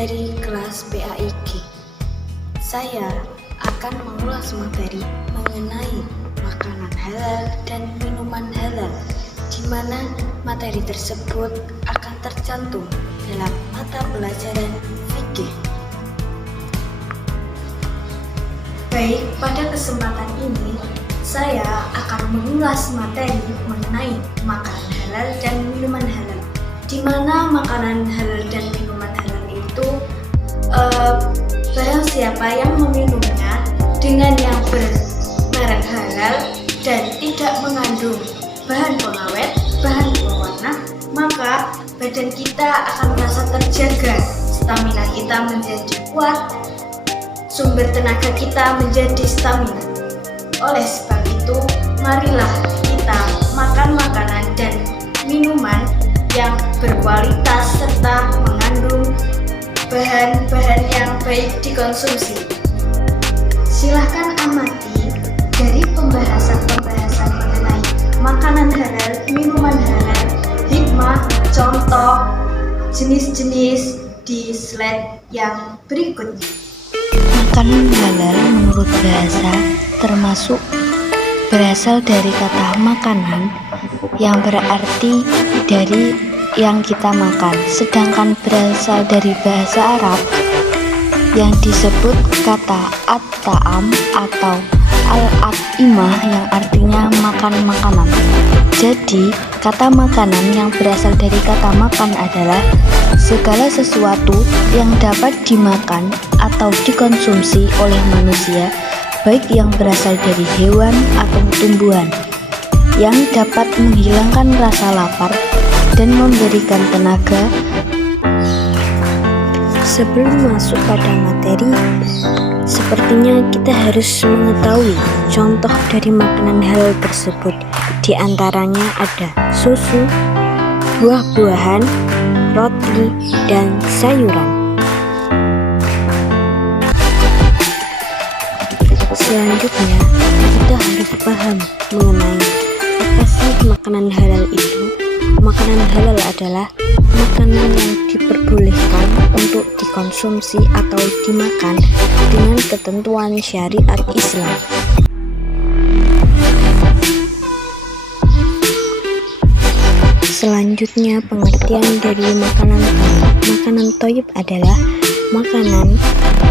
dari kelas PAIG. Saya akan mengulas materi mengenai makanan halal dan minuman halal, di mana materi tersebut akan tercantum dalam mata pelajaran fikih. Baik, pada kesempatan ini saya akan mengulas materi mengenai makanan halal dan minuman halal, di mana makanan halal dan minuman halal itu barang siapa yang meminumnya dengan yang bermerek halal dan tidak mengandung bahan pengawet, bahan pewarna, maka badan kita akan merasa terjaga, stamina kita menjadi kuat, sumber tenaga kita menjadi stamina. Oleh sebab itu, marilah kita makan makanan dan minuman yang berkualitas serta mengandung bahan-bahan yang baik dikonsumsi. Silahkan amati dari pembahasan-pembahasan mengenai makanan halal, minuman halal, hikmah, contoh, jenis-jenis di slide yang berikutnya. Makanan halal menurut bahasa berasal dari kata makanan yang berarti dari yang kita makan, sedangkan berasal dari bahasa Arab yang disebut kata at-ta'am atau al-at'imah yang artinya makan makanan. Jadi, kata makanan yang berasal dari kata makan adalah segala sesuatu yang dapat dimakan atau dikonsumsi oleh manusia, baik yang berasal dari hewan atau tumbuhan, yang dapat menghilangkan rasa lapar dan memberikan tenaga. Sebelum masuk pada materi, sepertinya kita harus mengetahui contoh dari makanan halal tersebut. Di antaranya ada susu, buah-buahan, roti, dan sayuran. Selanjutnya, kita harus paham mengenai apa sih makanan halal itu. Makanan halal adalah makanan yang diperbolehkan untuk dikonsumsi atau dimakan dengan ketentuan syariat Islam. Selanjutnya, pengertian dari makanan thayyib. Makanan thayyib adalah makanan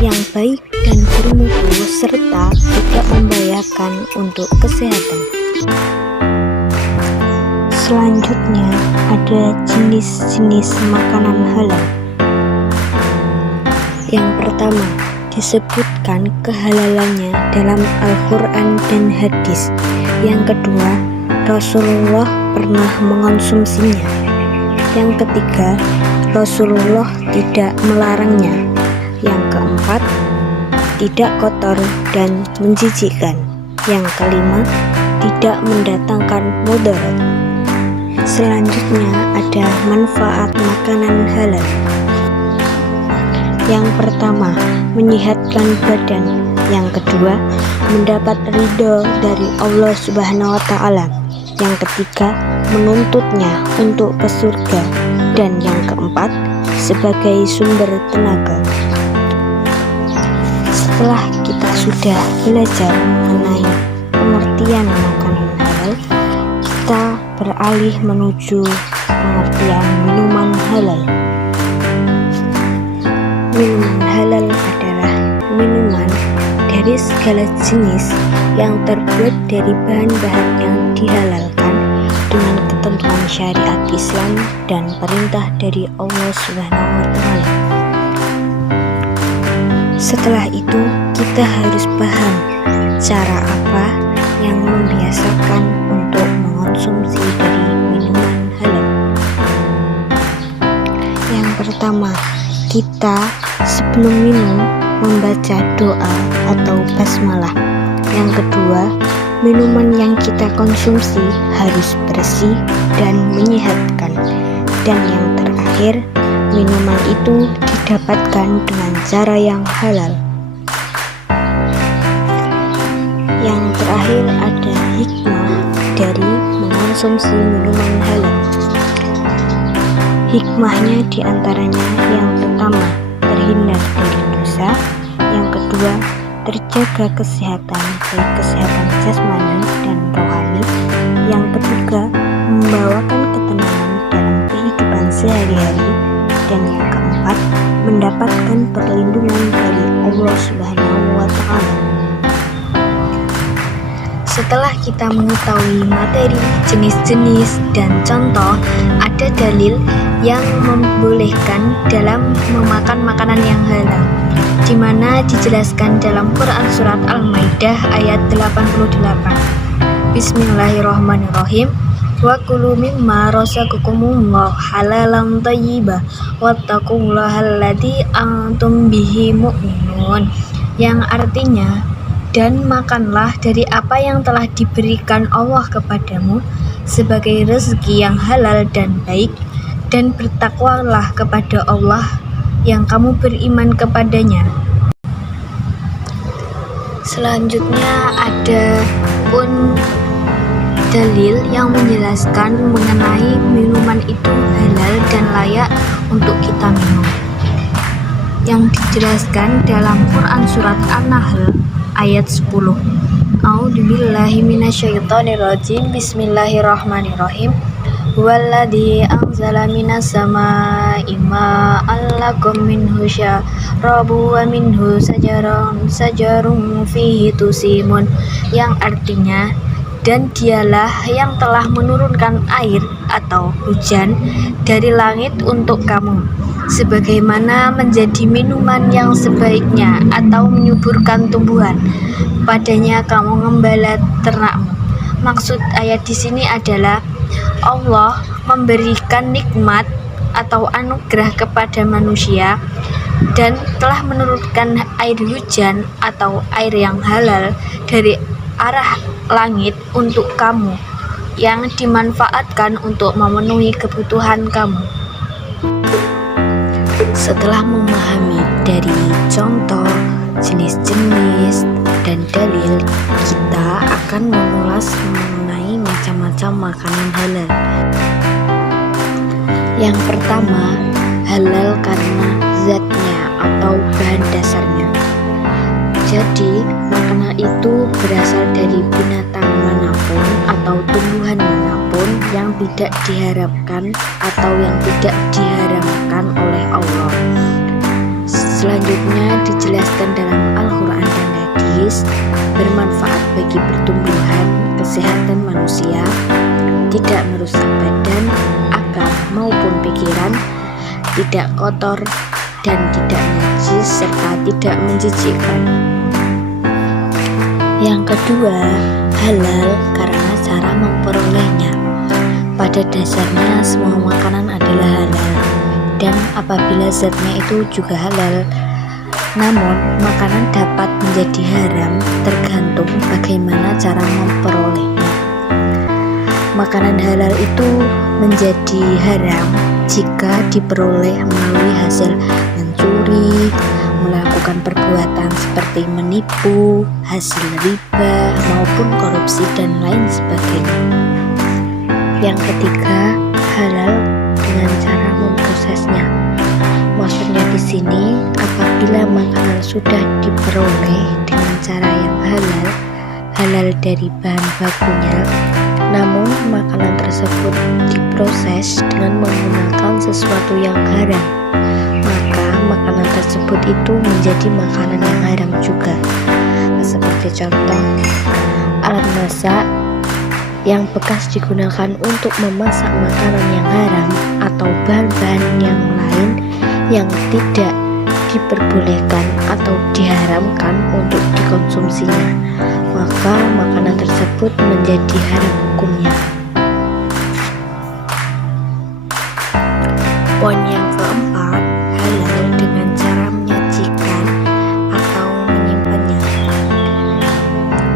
yang baik dan bermutu serta tidak membahayakan untuk kesehatan. Selanjutnya, ada jenis-jenis makanan halal. Yang pertama, disebutkan kehalalannya dalam Al-Quran dan hadis. Yang kedua, Rasulullah pernah mengonsumsinya. Yang ketiga, Rasulullah tidak melarangnya. Yang keempat, tidak kotor dan menjijikkan. Yang kelima, tidak mendatangkan mudarat. Selanjutnya ada manfaat makanan halal. Yang pertama, menyehatkan badan. Yang kedua, mendapat ridho dari Allah Subhanahu wa Ta'ala. Yang ketiga, menuntutnya untuk ke surga. Dan yang keempat, sebagai sumber tenaga. Setelah kita sudah belajar mengenai pengertian makanan halal, kita beralih menuju pengertian minuman halal. Minuman halal adalah minuman dari segala jenis yang terbuat dari bahan-bahan yang dihalalkan dengan ketentuan syariat Islam dan perintah dari Allah Subhanahu wa Ta'ala. Setelah itu, kita harus paham cara apa yang membiasakan untuk mengonsumsi dari minuman halal. Yang pertama, kita sebelum minum membaca doa atau basmalah. Yang kedua, minuman yang kita konsumsi harus bersih dan menyehatkan. Dan yang terakhir, minuman itu didapatkan dengan cara yang halal. Yang terakhir ada hikmah dari mengonsumsi minuman halal. Hikmahnya diantaranya yang pertama, terjaga kesehatan, baik kesehatan jasmani dan rohani. Yang ketiga, membawakan ketenangan dalam kehidupan sehari-hari. Dan yang keempat, mendapatkan perlindungan dari Allah Subhanahu wa Ta'ala. Setelah kita mengetahui materi, jenis-jenis, dan contoh, ada dalil yang membolehkan dalam memakan makanan yang halal, di mana dijelaskan dalam Quran Surat Al-Maidah ayat 88. Bismillahirrahmanirrahim. Wa kulu mimma razaqakumullah halalan thayyiban wattaqullaha alladzi antum bihi mu'minun, yang artinya, dan makanlah dari apa yang telah diberikan Allah kepadamu sebagai rezeki yang halal dan baik, dan bertakwalah kepada Allah yang kamu beriman kepadanya. Selanjutnya ada pun dalil yang menjelaskan mengenai minuman itu halal dan layak untuk kita minum, yang dijelaskan dalam Quran Surat An-Nahl ayat 10. A'udzubillahi minasyaitonirrajim. Bismillahirrahmanirrahim. Walladzi anzala minas samaa'i ma'an lakum minhu syarabu wa minhu sajarun fihi tusimun, yang artinya, dan dialah yang telah menurunkan air atau hujan dari langit untuk kamu, sebagaimana menjadi minuman yang sebaiknya atau menyuburkan tumbuhan. Padanya kamu ngembala ternakmu. Maksud ayat di sini adalah Allah memberikan nikmat atau anugerah kepada manusia dan telah menurunkan air hujan atau air yang halal dari arah langit untuk kamu, yang dimanfaatkan untuk memenuhi kebutuhan kamu. Setelah memahami dari contoh, jenis-jenis, dan dalil, kita akan mengulas mengenai macam-macam makanan halal. Yang pertama, halal karena zatnya atau bahan dasarnya. Jadi, makanan itu berasal dari binatang manapun atau tumbuhan manapun yang tidak diharapkan atau yang tidak diharamkan oleh Allah. Selanjutnya dijelaskan dalam Al-Quran dan hadis, bermanfaat bagi pertumbuhan, kesehatan manusia, tidak merusak badan, akal maupun pikiran, tidak kotor dan tidak najis, serta tidak menjijikkan. Yang kedua, halal karena cara memperolehnya. Pada dasarnya semua makanan adalah halal, dan apabila zatnya itu juga halal. Namun, makanan dapat menjadi haram tergantung bagaimana cara memperolehnya. Makanan halal itu menjadi haram jika diperoleh melalui hasil mencuri, melakukan perbuatan seperti menipu, hasil riba, maupun korupsi dan lain sebagainya. Yang ketiga, halal dengan cara memprosesnya. Maksudnya di sini, apabila makanan sudah diperoleh dengan cara yang halal dari bahan bakunya, namun makanan tersebut diproses dengan menggunakan sesuatu yang haram, maka makanan tersebut itu menjadi makanan yang haram juga. Seperti contoh, alat masak yang bekas digunakan untuk memasak makanan yang haram atau bahan-bahan yang lain yang tidak diperbolehkan atau diharamkan untuk dikonsumsinya, maka makanan tersebut menjadi haram hukumnya. Poin yang keempat, halal dengan cara menyajikan atau menyimpannya.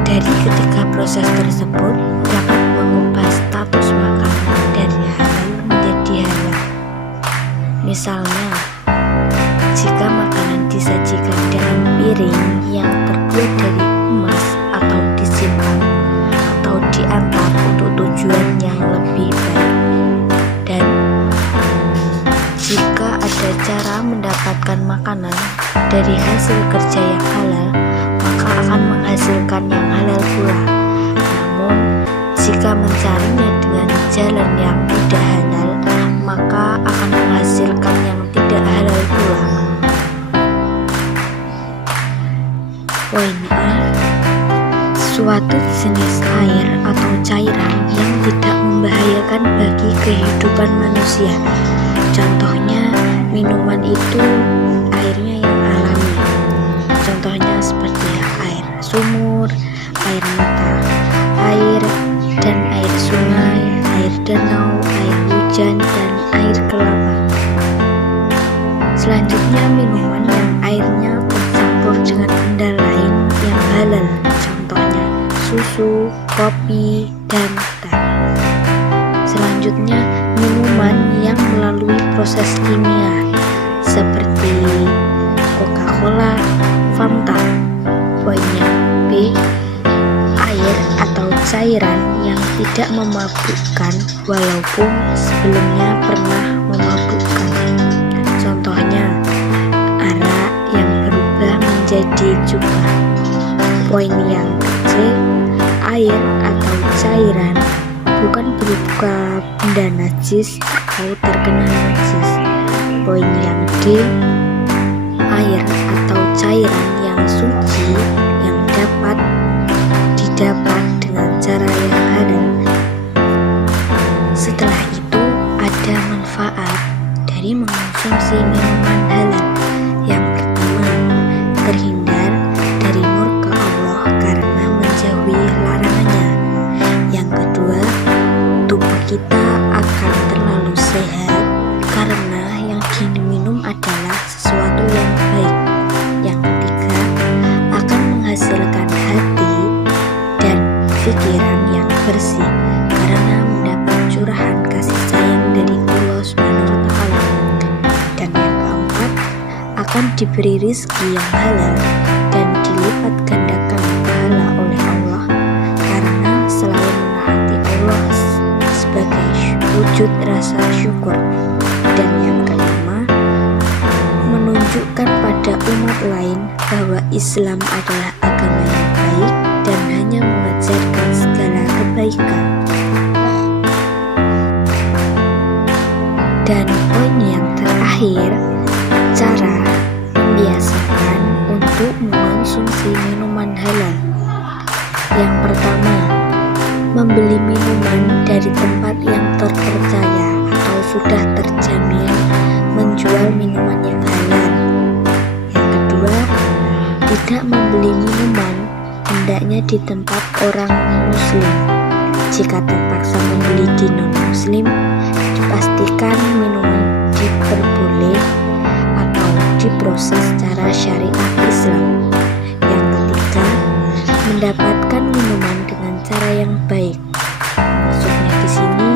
Dari ketika proses tersebut dapat mengubah status makanan dari halal menjadi halal. Misalnya, jika makanan disajikan dalam piring yang terbuat dari emas atau disimpan atau diantar untuk tujuan yang lebih baik, dan jika ada cara mendapatkan makanan dari hasil kerja yang halal, maka akan menghasilkan yang halal pula. Namun, jika mencarinya dengan jalan yang tidak halal, maka akan menghasilkan yang tidak halal pula. Poin A. Suatu jenis air atau cairan yang tidak membahayakan bagi kehidupan manusia. Contohnya, minuman itu airnya yang alami. Contohnya seperti air sumur, air mata air, dan air sungai, air danau, air hujan, dan air kelapa. Selanjutnya, minuman yang airnya bercampur dengan benda lain yang halal. Contohnya susu, kopi, dan teh. Selanjutnya, minuman yang melalui proses kimia seperti Coca-Cola, Fanta. Poinnya B. Air atau cairan yang tidak memabukkan walaupun sebelumnya pernah memabukkan. Contohnya arak yang berubah menjadi cuka. Poin yang C. Air atau cairan bukan berupa benda najis atau terkena najis. Poin yang D. Air atau cairan yang suci yang dapat didapat dengan cara yang halal. Setelah itu, ada manfaat dari mengonsumsi minuman halal. Yang pertama, terhindar dari murka Allah karena menjauhi larangannya. Yang kedua, tubuh kita akan terlalu sehat karena yang diminum adalah sesuatu yang baik. Yang ketiga, akan menghasilkan hati dan pikiran yang bersih karena mendapat curahan kasih sayang dari Allah SWT. Dan yang keempat, akan diberi rezeki yang halal dan dilipat gandakan pahala oleh Allah karena selalu menaati Allah sebagai wujud rasa syukur. Dan yang kelima, menunjukkan pada umat lain bahwa Islam adalah agama yang baik dan hanya mengajarkan segala kebaikan. Dan poin yang terakhir, cara membiasakan untuk mengonsumsi minuman halal. Yang pertama, membeli minuman dari tempat yang terpercaya atau sudah terjamin menjual minuman yang halal. Yang kedua, tidak membeli minuman hendaknya di tempat orang muslim. Jika terpaksa membeli di non-muslim, dipastikan minuman diperboleh atau diproses secara syariat Islam. Yang ketiga, mendapatkan minuman dengan cara yang baik. Maksudnya di sini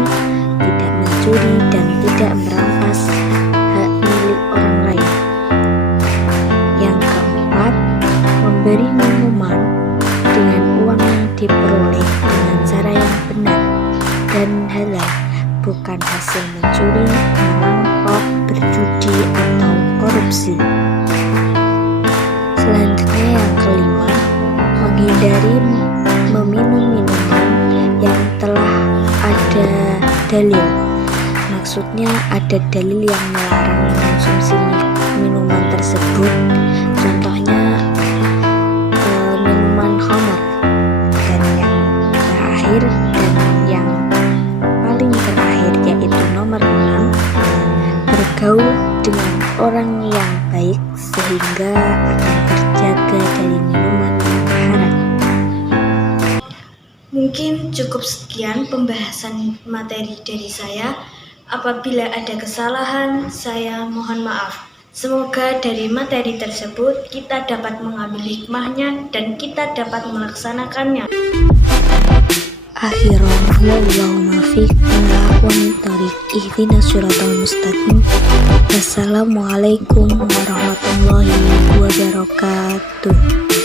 tidak mencuri dan tidak merampas hak milik orang lain. Yang keempat, memberi minuman dengan uang yang diperoleh dengan cara yang benar dan halal, bukan hasil mencuri, merampok, berjudi, atau korupsi. Selanjutnya yang kelima, menghindari meminum minuman yang telah ada dalil. Maksudnya ada dalil yang melarang mengonsumsi minuman tersebut. Contohnya minuman khamar. Dan yang terakhir dan yang paling terakhir yaitu nomor 6, bergaul dengan orang yang baik sehingga akan terjaga dari minuman yang haram. Mungkin cukup sekian pembahasan materi dari saya. Apabila ada kesalahan, saya mohon maaf. Semoga dari materi tersebut kita dapat mengambil hikmahnya dan kita dapat melaksanakannya. Akhiran, wallahumma fiq wa min tariq ihdinas siratal mustaqim. Wassalamualaikum warahmatullahi wabarakatuh.